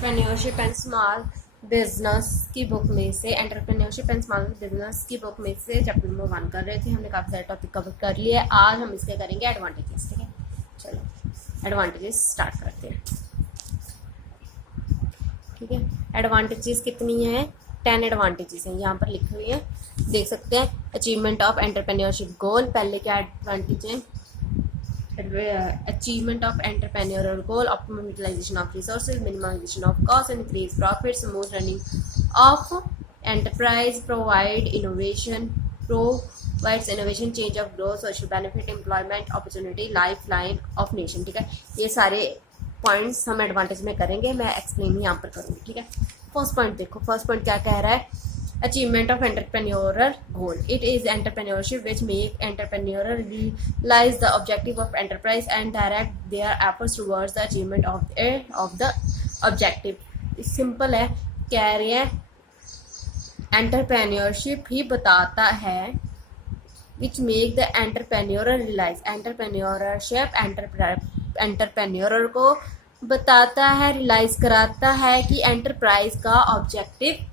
Entrepreneurship and small business की book में से एंटरप्रेन्योरशिप एंड स्मॉल बिजनेस की बुक में से चैप्टर नंबर 1 कर रहे थे। हमने काफ़ी सारे टॉपिक कवर कर लिए। आज हम इसके करेंगे एडवांटेजेस। ठीक है, चलो एडवांटेजेस स्टार्ट करते हैं। ठीक है, एडवांटेजेस कितनी है? 10 एडवांटेजेस हैं, यहाँ पर लिखे हुए हैं, देख सकते हैं। अचीवमेंट ऑफ एंटरप्रेन्योरशिप गोल, पहले क्या एडवांटेज है? achievement of entrepreneurial goal, optimum utilization of resources, minimization of cost, increase profits, smooth running of enterprise, provides innovation, change of growth, social benefit, employment opportunity, lifeline of nation। ठीक है, ये सारे points हम advantage में करेंगे, मैं explain यहाँ पर करूँगी। ठीक है, फर्स्ट पॉइंट देखो, फर्स्ट पॉइंट क्या कह रहा है? Achievement of entrepreneurial goal. It is entrepreneurship which make entrepreneur realize the objective of enterprise and direct their efforts towards the achievement of the objective. Simple है, कह रहे हैं एंटरप्रेन्योरशिप ही बताता है which make the entrepreneur realize, entrepreneurship entrepreneur को बताता है, realise कराता है कि एंटरप्राइज का ऑब्जेक्टिव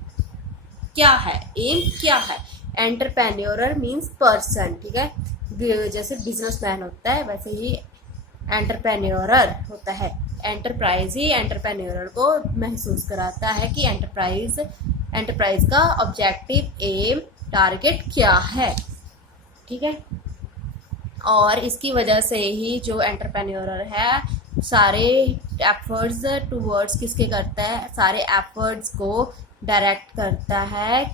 क्या है, एम क्या है। Entrepreneur means person. ठीक है, जैसे बिजनेसमैन होता है वैसे ही एंटरप्रेन्योर होता है। एंटरप्राइज ही एंटरप्रेन्योर को महसूस कराता है कि एंटरप्राइज का ऑब्जेक्टिव, एम, टारगेट क्या है। ठीक है, और इसकी वजह से ही जो एंटरप्रेन्योर है सारे एफर्ट्स टूवर्ड्स किसके करता है? सारे एफर्ट्स को डायरेक्ट करता है,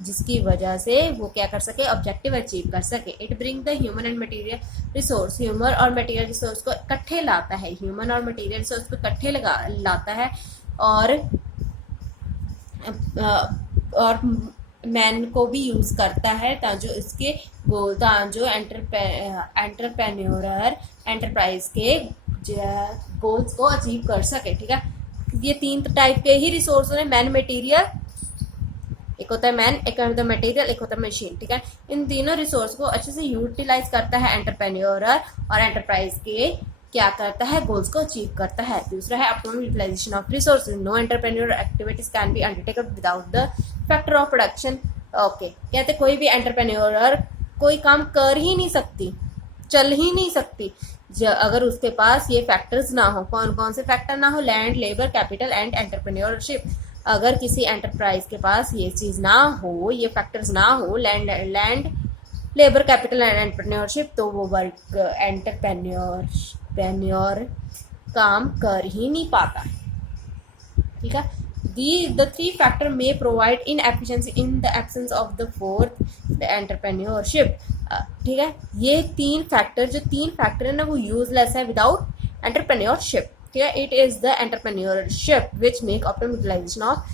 जिसकी वजह से वो क्या कर सके? ऑब्जेक्टिव अचीव कर सके। It bring the human and material resource, human और मटेरियल रिसोर्स को इकट्ठे लाता है, ह्यूमन और मटेरियल रिसोर्स को इकट्ठे लाता है, और मैन को भी यूज करता है ताकि इसके गोल, जो एंटरप्रेन्योर एंटरप्राइज के गोल्स को अचीव कर सके। ठीक है, ये 3 टाइप के ही रिसोर्स हैं, मैन, मटेरियल, एक होता है मैन, एक होता है मटेरियल, एक होता है मशीन। ठीक है, इन तीनों रिसोर्स को अच्छे से यूटिलाइज करता है एंटरप्रेन्योर, और एंटरप्राइज के क्या करता है? गोल्स को अचीव करता है। दूसरा है optimum utilisation of resources, no entrepreneur activities can be undertaken without the factor of production. Okay, कहते कोई भी एंटरप्रेन्योर कोई काम कर ही नहीं सकती, चल ही नहीं सकती अगर उसके पास ये फैक्टर्स ना हो। कौन कौन से फैक्टर ना हो? Land, labour, capital and entrepreneurship. अगर किसी एंटरप्राइज के पास ये चीज ना हो, ये फैक्टर्स ना हो, land, labour, capital and entrepreneurship, तो वो वर्क एंटरप्रेन्योर काम कर ही नहीं पाता। ठीक है, the 3 factor may provide inefficiency in the absence of the 4th, the entrepreneurship। ठीक है, ये 3 फैक्टर, जो 3 फैक्टर है ना, वो यूजलेस है विदाउट एंटरप्रेन्योरशिप। ठीक है, it is the entrepreneurship which make optimum utilisation of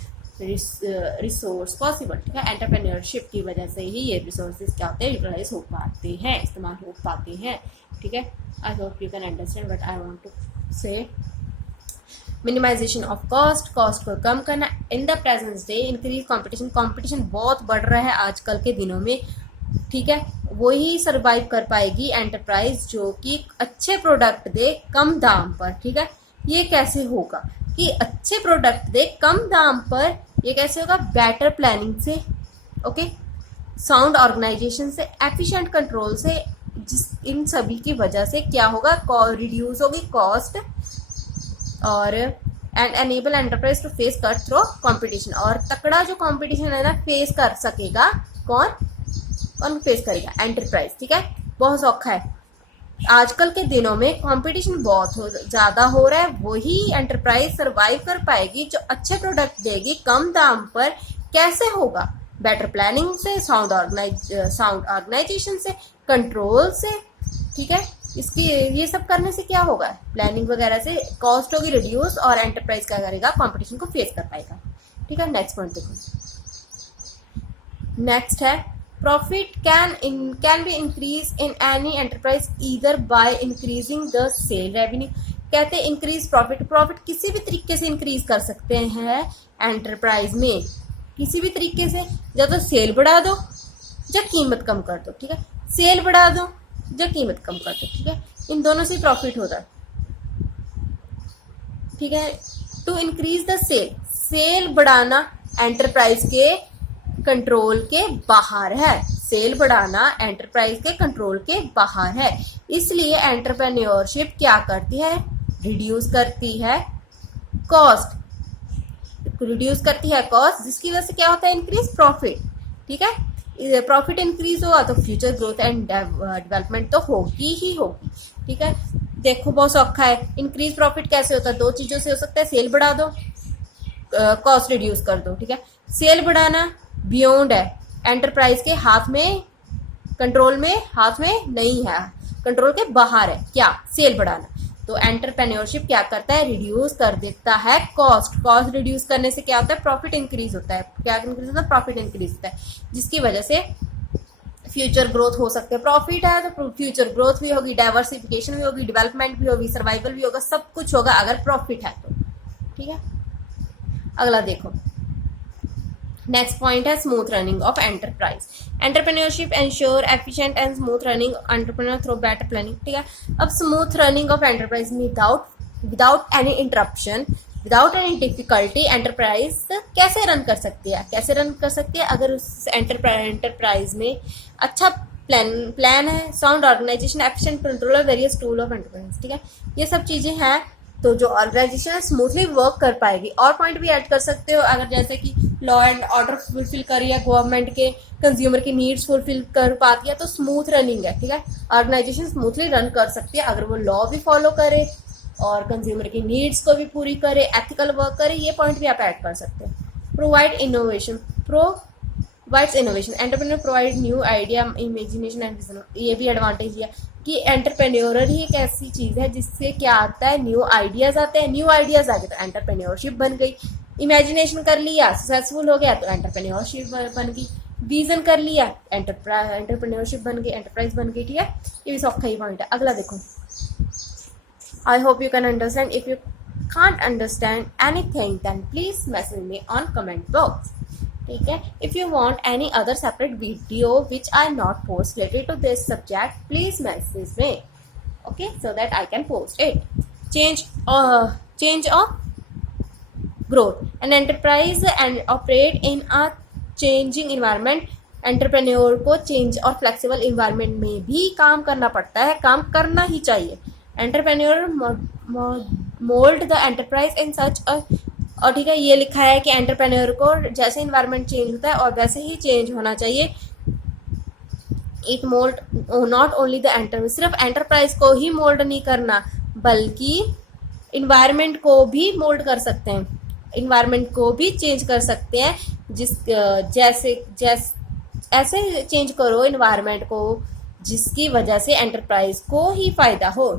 resource possible. ठीक है, एंटरप्रेन्योरशिप की वजह से ही ये रिसोर्सेज क्या होते हैं? यूटिलाइज हो पाते हैं, इस्तेमाल हो पाते हैं। ठीक है, I hope you can understand what I want to say. Minimisation of cost, cost को कम करना। In the present day increase competition, competition बहुत बढ़ रहा है आजकल के दिनों में। ठीक है, वही सरवाइव कर पाएगी एंटरप्राइज जो कि अच्छे प्रोडक्ट दे कम दाम पर। ठीक है, ये कैसे होगा कि अच्छे प्रोडक्ट दे कम दाम पर? ये कैसे होगा? बेटर प्लानिंग से, ओके, साउंड ऑर्गेनाइजेशन से, एफिशिएंट कंट्रोल से। इन सभी की वजह से क्या होगा? रिड्यूस होगी कॉस्ट, और and enable enterprise to face cut throat competition. और तकड़ा जो कंपटीशन है ना, फेस कर सकेगा कौन फेस करेगा? एंटरप्राइज। ठीक है, बहुत सौखा है। आजकल के दिनों में कंपटीशन बहुत ज्यादा हो रहा है, वही एंटरप्राइज सरवाइव कर पाएगी जो अच्छे प्रोडक्ट देगी कम दाम पर। कैसे होगा? बेटर प्लानिंग से, साउंड ऑर्गेनाइजेशन से, कंट्रोल से। ठीक है, इसकी ये सब करने से क्या होगा? प्लानिंग वगैरह से कॉस्ट होगी रिड्यूस, और एंटरप्राइज क्या करेगा? कंपटीशन को फेस कर पाएगा। ठीक है, नेक्स्ट पॉइंट देखो। नेक्स्ट है profit can be increase in any enterprise either by increasing the sale revenue. कहते हैं इंक्रीज प्रॉफिट किसी भी तरीके से इंक्रीज कर सकते हैं एंटरप्राइज में, किसी भी तरीके से। या तो सेल बढ़ा दो या कीमत कम कर दो। ठीक है, सेल बढ़ा दो या कीमत कम कर दो। ठीक है, इन दोनों से प्रॉफिट होता है। ठीक है, टू इंक्रीज द सेल बढ़ाना एंटरप्राइज के कंट्रोल के बाहर है, सेल बढ़ाना एंटरप्राइज के कंट्रोल के बाहर है। इसलिए एंटरप्रेन्योरशिप क्या करती है, रिड्यूस करती है कॉस्ट, जिसकी वजह से क्या होता है, इंक्रीज प्रॉफिट। ठीक है, प्रॉफिट इंक्रीज होगा तो फ्यूचर ग्रोथ एंड डेवलपमेंट तो होगी ही होगी। ठीक है, देखो बहुत सौखा है, इंक्रीज प्रॉफिट कैसे होता है, दो चीजों से हो सकता है, सेल बढ़ा दो, कॉस्ट रिड्यूस कर दो। ठीक है, सेल बढ़ाना बियॉन्ड है, एंटरप्राइज के हाथ में, कंट्रोल में, हाथ में नहीं है, कंट्रोल के बाहर है, क्या, सेल बढ़ाना। तो एंटरप्रेन्योरशिप क्या करता है, रिड्यूस कर देता है कॉस्ट रिड्यूस करने से क्या होता है, प्रॉफिट इंक्रीज होता है, क्या इंक्रीज होता है, प्रॉफिट इंक्रीज होता है, जिसकी वजह से फ्यूचर ग्रोथ हो सकते हैं। प्रॉफिट है तो फ्यूचर ग्रोथ भी होगी, डाइवर्सिफिकेशन भी होगी, डेवलपमेंट भी होगी, सर्वाइवल भी होगा, सब कुछ होगा अगर प्रॉफिट है तो। ठीक है, अगला देखो, नेक्स्ट पॉइंट है smooth running of enterprise. Entrepreneurship ensure efficient and smooth running entrepreneur through better planning. ठीक है, अब smooth running of enterprise without any interruption, without any difficulty enterprise कैसे रन कर सकती है, अगर उस एंटरप्राइज में अच्छा प्लान है, sound organisation, efficient control, various tool of enterprise. ठीक है, ये सब चीजें हैं तो जो ऑर्गेनाइजेशन स्मूथली वर्क कर पाएगी। और पॉइंट भी ऐड कर सकते हो, अगर जैसे कि लॉ एंड ऑर्डर फुलफिल कर रही है, गवर्नमेंट के कंज्यूमर की नीड्स फुलफिल कर पाती है, तो स्मूथ रनिंग है। ठीक है, ऑर्गेनाइजेशन स्मूथली रन कर सकती है अगर वो लॉ भी फॉलो करे और कंज्यूमर की नीड्स को भी पूरी करे, एथिकल वर्क करे, ये पॉइंट भी आप ऐड कर सकते हैं। Provides innovation, entrepreneur provide new idea, imagination and vision. ये भी एडवांटेज है कि एंटरप्रेन्योर ही एक ऐसी चीज है जिससे क्या आता है, न्यू आइडियाज आते हैं, न्यू आइडियाज आ गए तो एंटरप्रेन्योरशिप बन गई, इमेजिनेशन कर लिया, सक्सेसफुल हो गया तो एंटरप्रेन्योरशिप बन गई, विजन कर लिया, एंटरप्रेन्योरशिप बन गई, एंटरप्राइज बन गई। ठीक है, ये भी सौखा ही पॉइंट है। अगला देखो, आई hope you can understand. If you can't understand anything then please message me on comment box. ठीक है, if you want any other separate video which I not post related to this subject, please message me, okay, so that I can post it. Change of growth, an enterprise and operate in a changing environment. Entrepreneur को change और flexible environment में भी काम करना पड़ता है, काम करना ही चाहिए। एंटरप्रेन्योर मोल्ड द एंटरप्राइज इन सच और ठीक है, ये लिखा है कि एंटरप्रेन्योर को जैसे इन्वायरमेंट चेंज होता है और वैसे ही चेंज होना चाहिए। It mould not only the enterprise, सिर्फ एंटरप्राइज को ही मोल्ड नहीं करना बल्कि इन्वायरमेंट को भी मोल्ड कर सकते हैं, इन्वायरमेंट को भी चेंज कर सकते हैं, ऐसे चेंज करो इन्वायरमेंट को जिसकी वजह से एंटरप्राइज को ही फायदा हो।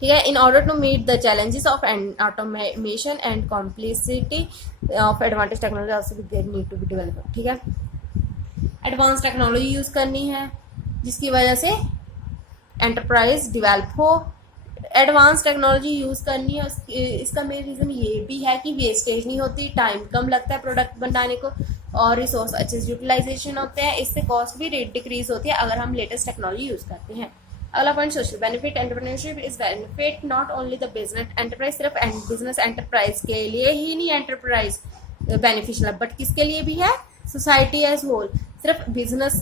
ठीक है, in order to meet the challenges of automation and complexity of advantage technology also need to be developed. ठीक है, एडवांस टेक्नोलॉजी यूज करनी है जिसकी वजह से एंटरप्राइज डेवलप हो, एडवांस टेक्नोलॉजी यूज करनी है। इसका मेन रीजन ये भी है कि वेस्टेज नहीं होती, टाइम कम लगता है प्रोडक्ट बनाने को और रिसोर्स अच्छे से यूटिलाइजेशन होते हैं, इससे कॉस्ट भी रेट डिक्रीज होती है अगर हम लेटेस्ट टेक्नोलॉजी यूज करते हैं। अगला point, social benefit. Entrepreneurship is benefit not only the business enterprise, सिर्फ बिजनेस एंटरप्राइज के लिए ही नहीं एंटरप्राइज बेनिफिशियल है, बट किसके लिए भी है, सोसाइटी एज होल। सिर्फ बिजनेस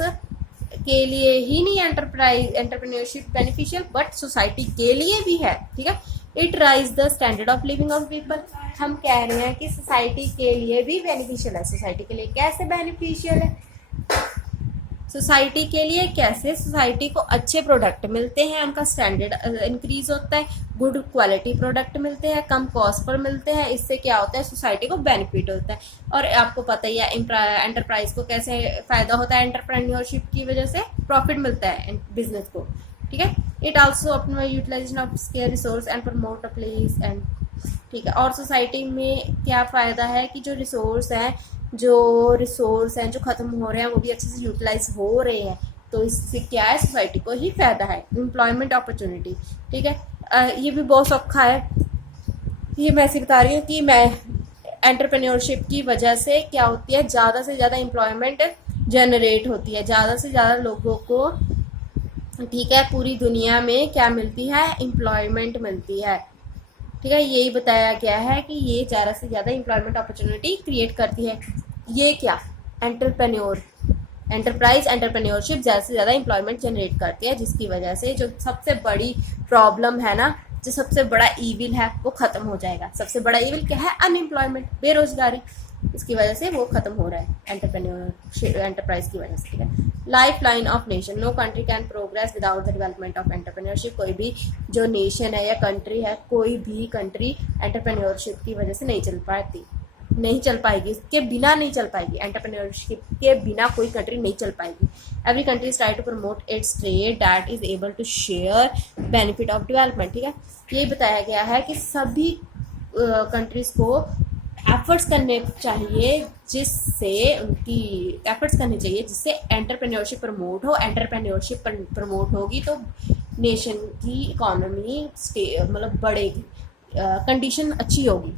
के लिए ही नहीं एंटरप्रेन्योरशिप बेनिफिशियल बट सोसाइटी के लिए भी है। ठीक है, it rise the standard of living of people. हम कह रहे हैं कि सोसाइटी के लिए भी बेनिफिशियल है। सोसाइटी के लिए कैसे बेनिफिशियल है, सोसाइटी के लिए कैसे, सोसाइटी को अच्छे प्रोडक्ट मिलते हैं, उनका स्टैंडर्ड इंक्रीज होता है, गुड क्वालिटी प्रोडक्ट मिलते हैं, कम कॉस्ट पर मिलते हैं, इससे क्या होता है, सोसाइटी को बेनिफिट होता है। और आपको पता ही है एंटरप्राइज को कैसे फायदा होता है, एंटरप्रेन्योरशिप की वजह से प्रॉफिट मिलता है बिजनेस को। ठीक है, it also optimise utilisation of scarce resource and promote a place and. ठीक है, और सोसाइटी में क्या फ़ायदा है कि जो रिसोर्स हैं जो ख़त्म हो रहे हैं वो भी अच्छे से यूटिलाइज हो रहे हैं, तो इससे क्या है, सोसाइटी को ही फ़ायदा है। Employment opportunity. ठीक है, ये भी बहुत सौखा है, ये मैं ऐसे बता रही हूँ कि मैं एंटरप्रेन्योरशिप की वजह से क्या होती है, ज़्यादा से ज़्यादा एम्प्लॉयमेंट जनरेट होती है, ज़्यादा से ज़्यादा लोगों को, ठीक है, पूरी दुनिया में क्या मिलती है, एम्प्लॉयमेंट मिलती है। ठीक है, यही बताया गया है कि ये ज़्यादा से ज़्यादा एम्प्लॉयमेंट अपॉर्चुनिटी क्रिएट करती है। ये क्या, एंटरप्राइज एंटरप्रेन्योरशिप ज़्यादा से ज़्यादा एम्प्लॉयमेंट जनरेट करती है, जिसकी वजह से जो सबसे बड़ी प्रॉब्लम है ना, जो सबसे बड़ा ईविल है वो ख़त्म हो जाएगा। सबसे बड़ा ईविल क्या है? अनएम्प्लॉयमेंट, बेरोजगारी। इसकी वजह से वो ख़त्म हो रहा है एंटरप्राइज की वजह से। ठीक है, life line of nation, no country can progress without the development of entrepreneurship. कोई भी जो नेशन है या कंट्री है, कोई भी कंट्री एंटरप्रेन्योरशिप की वजह से नहीं चल पाएगी, इसके बिना नहीं चल पाएगी। एंटरप्रेन्योरशिप के बिना कोई कंट्री नहीं चल पाएगी। Every country try to promote its trade that is able to share benefit of development. ठीक है, ये बताया गया है कि सभी कंट्रीज को एफर्ट्स करने चाहिए जिससे एंटरप्रेन्योरशिप प्रमोट हो। एंटरप्रेन्योरशिप प्रमोट होगी तो नेशन की इकोनॉमी मतलब बढ़ेगी, कंडीशन अच्छी होगी।